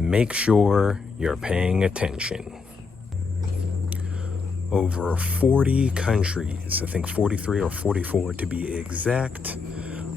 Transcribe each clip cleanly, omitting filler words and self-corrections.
make sure you're paying attention. Over 40 countries, I think 43 or 44 to be exact,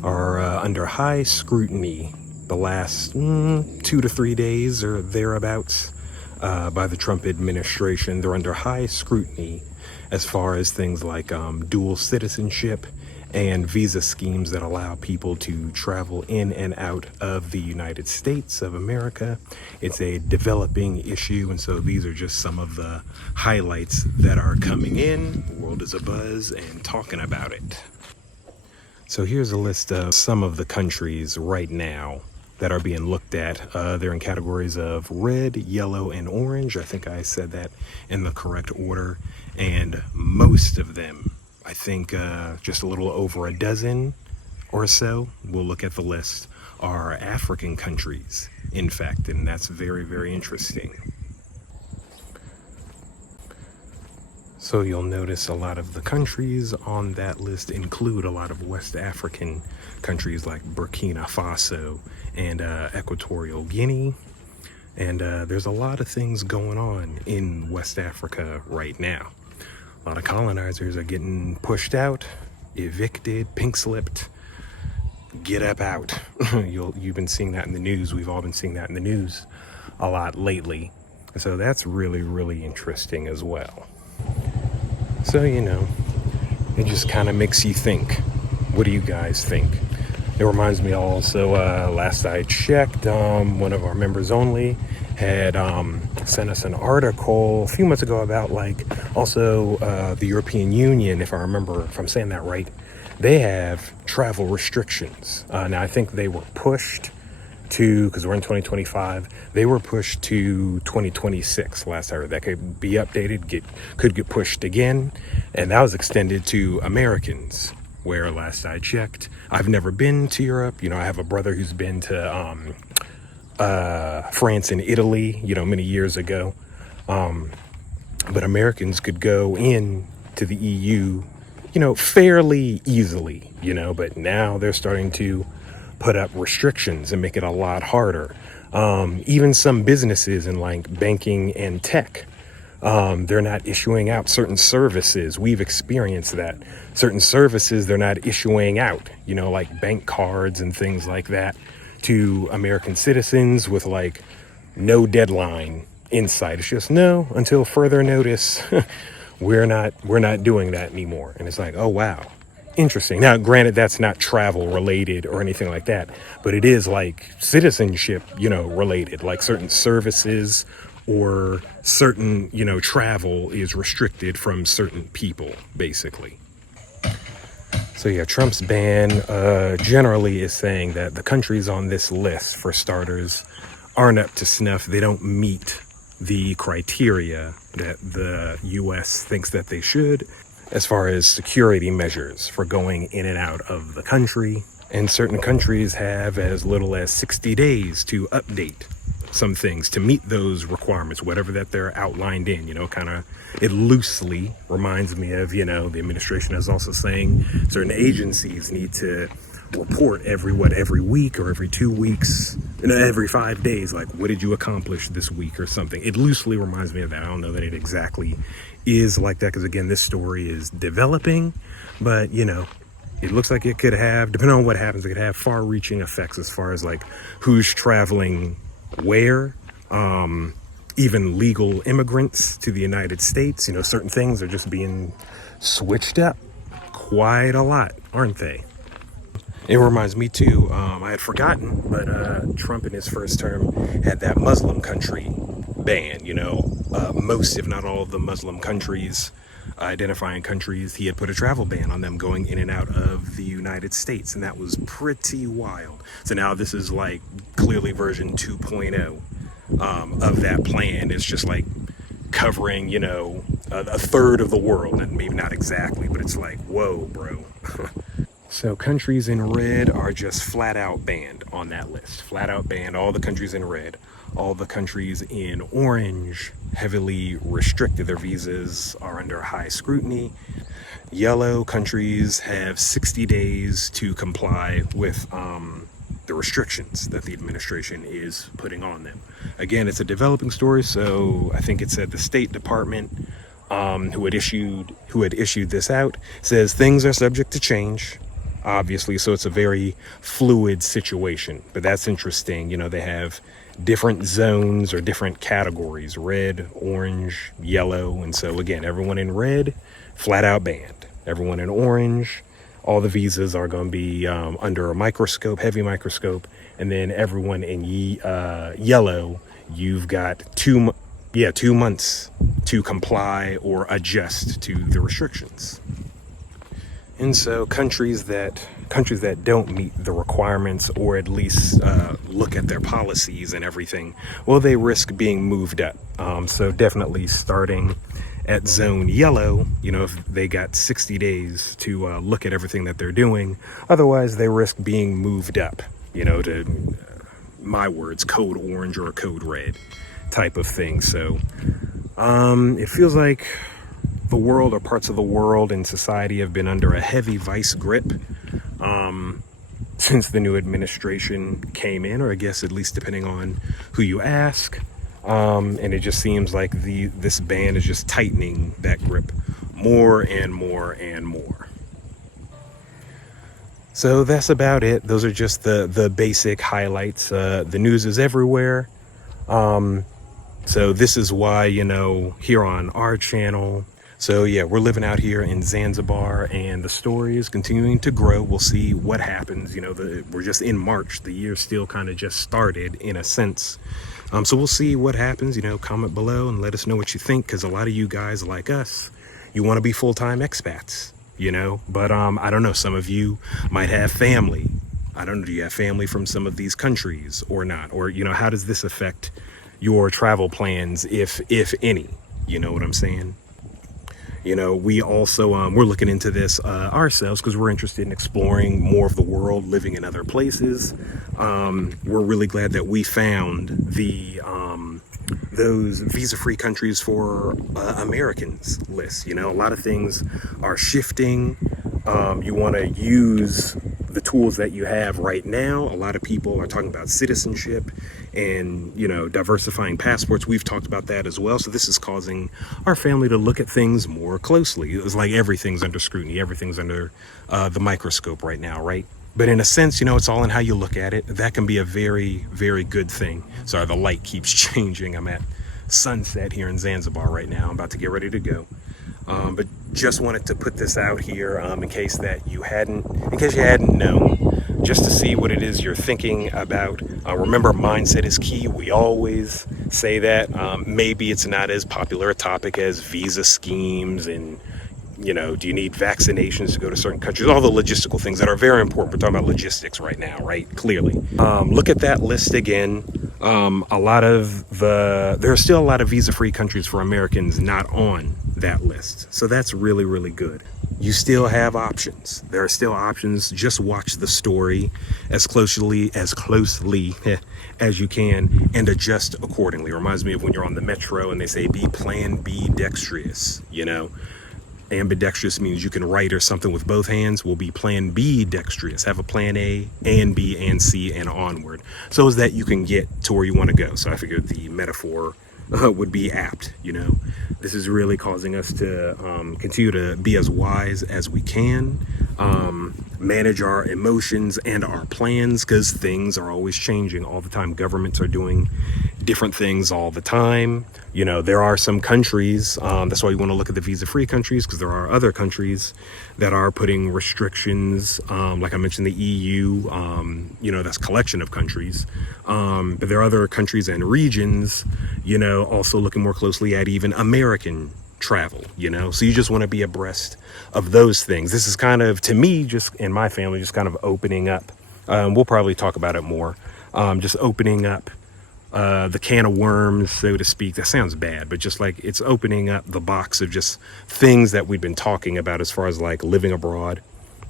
are under high scrutiny the last 2 to 3 days or thereabouts by the Trump administration. They're under high scrutiny as far as things like dual citizenship and visa schemes that allow people to travel in and out of the United States of America. It's a developing issue, and so these are just some of the highlights that are coming in. The world is abuzz and talking about it. So here's a list of some of the countries right now that are being looked at. They're in categories of red, yellow, and orange. I think I said that in the correct order. And most of them, I think just a little over a dozen or so, we'll look at the list, are African countries, in fact, and that's very, very interesting. So you'll notice a lot of the countries on that list include a lot of West African countries like Burkina Faso and Equatorial Guinea. And there's a lot of things going on in West Africa right now. A lot of colonizers are getting pushed out, evicted, pink slipped, get up out. You've been seeing that in the news. We've all been seeing that in the news a lot lately. So that's really, really interesting as well. So, it just kind of makes you think. What do you guys think? It reminds me also, last I checked, one of our members only had sent us an article a few months ago about also the European Union, if I'm saying that right, they have travel restrictions. Now I think they were pushed to, because we're in 2025, they were pushed to 2026 last I heard. That could be updated, could get pushed again, and that was extended to Americans, where last I checked, I've never been to Europe. I have a brother who's been to France and Italy, many years ago. But Americans could go in to the EU, fairly easily, but now they're starting to put up restrictions and make it a lot harder. Even some businesses in banking and tech, they're not issuing out certain services. We've experienced that. Certain services they're not issuing out, like bank cards and things like that to American citizens with no deadline in sight. It's just no, until further notice. we're not doing that anymore. And it's oh wow, interesting. Now granted, that's not travel related or anything like that, but it is citizenship related, certain services or certain travel is restricted from certain people, basically. So yeah, Trump's ban generally is saying that the countries on this list, for starters, aren't up to snuff. They don't meet the criteria that the U.S. thinks that they should as far as security measures for going in and out of the country. And certain countries have as little as 60 days to update some things to meet those requirements, whatever that they're outlined in, it loosely reminds me of, the administration is also saying certain agencies need to report every week or every 2 weeks, every 5 days, what did you accomplish this week or something. It loosely reminds me of that. I don't know that it exactly is like that, because again, this story is developing, but it looks like it could have, depending on what happens, it could have far-reaching effects as far as who's traveling where, even legal immigrants to the United States. Certain things are just being switched up quite a lot, aren't they? It reminds me too, I had forgotten, but Trump in his first term had that Muslim country ban. Most, if not all of the Muslim countries, identifying countries, he had put a travel ban on them going in and out of the United States, and that was pretty wild. So now this is clearly version 2.0 of that plan. It's just covering, a third of the world, and maybe not exactly, but it's whoa, bro. So countries in red are just flat out banned on that list. Flat out banned, all the countries in red. All the countries in orange, heavily restricted. Their visas are under high scrutiny. Yellow countries have 60 days to comply with the restrictions that the administration is putting on them. Again, it's a developing story, so I think it said the State Department, who had issued this out, says things are subject to change, obviously, so it's a very fluid situation. But that's interesting. You know, they have different zones or different categories: red, orange, yellow. And so again, everyone in red, flat out banned. Everyone in orange, all the visas are going to be under a microscope, heavy microscope. And then everyone in yellow, you've got 2 months to comply or adjust to the restrictions. And so countries that don't meet the requirements, or at least look at their policies and everything, well, they risk being moved up. So definitely starting at zone yellow, you know, if they got 60 days to look at everything that they're doing. Otherwise, they risk being moved up, you know, to, my words, code orange or a code red type of thing. So it feels like the world, or parts of the world and society, have been under a heavy vice grip since the new administration came in, or I guess at least depending on who you ask. And it just seems like this ban is just tightening that grip more and more and more. So that's about it. Those are just the basic highlights. The news is everywhere. So this is why, you know, here on our channel. So yeah, we're living out here in Zanzibar, and the story is continuing to grow. We'll see what happens. You know, we're just in March. The year still kind of just started in a sense. So we'll see what happens. You know, comment below and let us know what you think, because a lot of you guys, like us, you want to be full-time expats, you know. But I don't know, some of you might have family. I don't know, do you have family from some of these countries or not? Or, you know, how does this affect your travel plans, if any? You know what I'm saying? You know, we also, we're looking into this ourselves because we're interested in exploring more of the world, living in other places. We're really glad that we found those visa-free countries for Americans list. You know, a lot of things are shifting. You want to use the tools that you have right now. A lot of people are talking about citizenship and, you know, diversifying passports. We've talked about that as well. So this is causing our family to look at things more closely. It's like everything's under scrutiny. Everything's under the microscope right now, right? But in a sense, you know, it's all in how you look at it. That can be a very, very good thing. Sorry, the light keeps changing. I'm at sunset here in Zanzibar right now. I'm about to get ready to go. But just wanted to put this out here in case you hadn't known, just to see what it is you're thinking about. Remember, mindset is key. We always say that. Maybe it's not as popular a topic as visa schemes and, you know, do you need vaccinations to go to certain countries? All the logistical things that are very important. We're talking about logistics right now, right? Clearly. Look at that list again. There are still a lot of visa-free countries for Americans not on that list. So that's really, really good. You still have options. There are still options. Just watch the story as closely as you can and adjust accordingly. It reminds me of when you're on the metro and they say, be plan B dexterous, you know. Ambidextrous means you can write or something with both hands. Will be plan B dexterous. Have a plan A and B and C and onward, so as that you can get to where you want to go. So I figured the metaphor would be apt. You know, this is really causing us to continue to be as wise as we can, manage our emotions and our plans, because things are always changing all the time. Governments are doing different things all the time. You know, there are some countries, that's why you want to look at the visa-free countries, because there are other countries that are putting restrictions, like I mentioned, the EU, you know, that's a collection of countries. But there are other countries and regions, you know, also looking more closely at even American travel, you know. So you just want to be abreast of those things. This is kind of, to me, just in my family, just kind of opening up. We'll probably talk about it more. Just opening up the can of worms, so to speak. That sounds bad, but just like it's opening up the box of just things that we've been talking about as far as like living abroad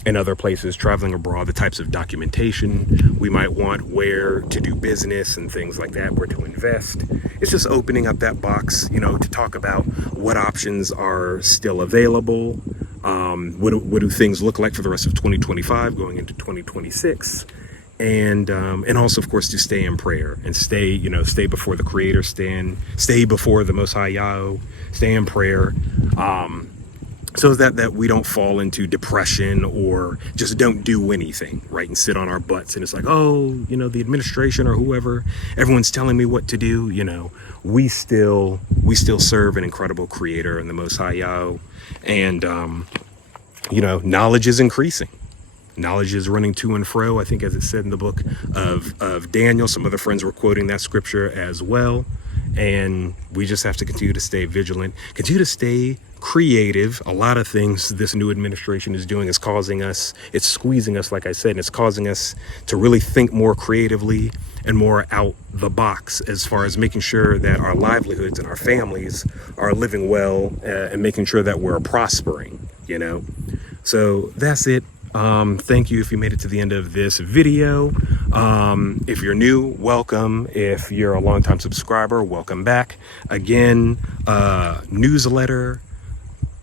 in other places, traveling abroad, the types of documentation we might want, where to do business and things like that, where to invest. It's just opening up that box, you know, to talk about what options are still available. What do things look like for the rest of 2025 going into 2026? and also, of course, to stay in prayer and stay before the Creator, stay before the Most High Yahweh, stay in prayer, so that we don't fall into depression or just don't do anything, right, and sit on our butts. And it's like, oh, the administration or whoever, everyone's telling me what to do. We still serve an incredible Creator and the Most High Yahweh, and knowledge is increasing. Knowledge is running to and fro, I think, as it said in the book of Daniel. Some other friends were quoting that scripture as well. And we just have to continue to stay vigilant, continue to stay creative. A lot of things this new administration is doing is it's squeezing us, like I said, and it's causing us to really think more creatively and more out the box as far as making sure that our livelihoods and our families are living well, and making sure that we're prospering, So that's it. Thank you if you made it to the end of this video. If you're new, welcome. If you're a longtime subscriber, welcome back. Again, newsletter,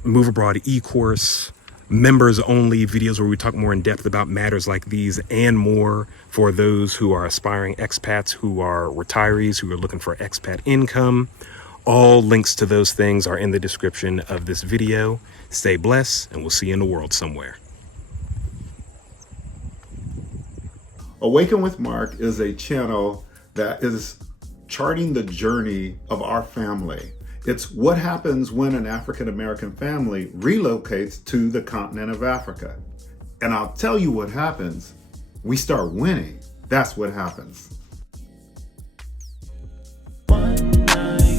Move Abroad e-course, members only videos where we talk more in depth about matters like these and more for those who are aspiring expats, who are retirees, who are looking for expat income. All links to those things are in the description of this video. Stay blessed, and we'll see you in the world somewhere. Awaken with Mark is a channel that is charting the journey of our family. It's what happens when an African-American family relocates to the continent of Africa. And I'll tell you what happens. We start winning. That's what happens. 1 9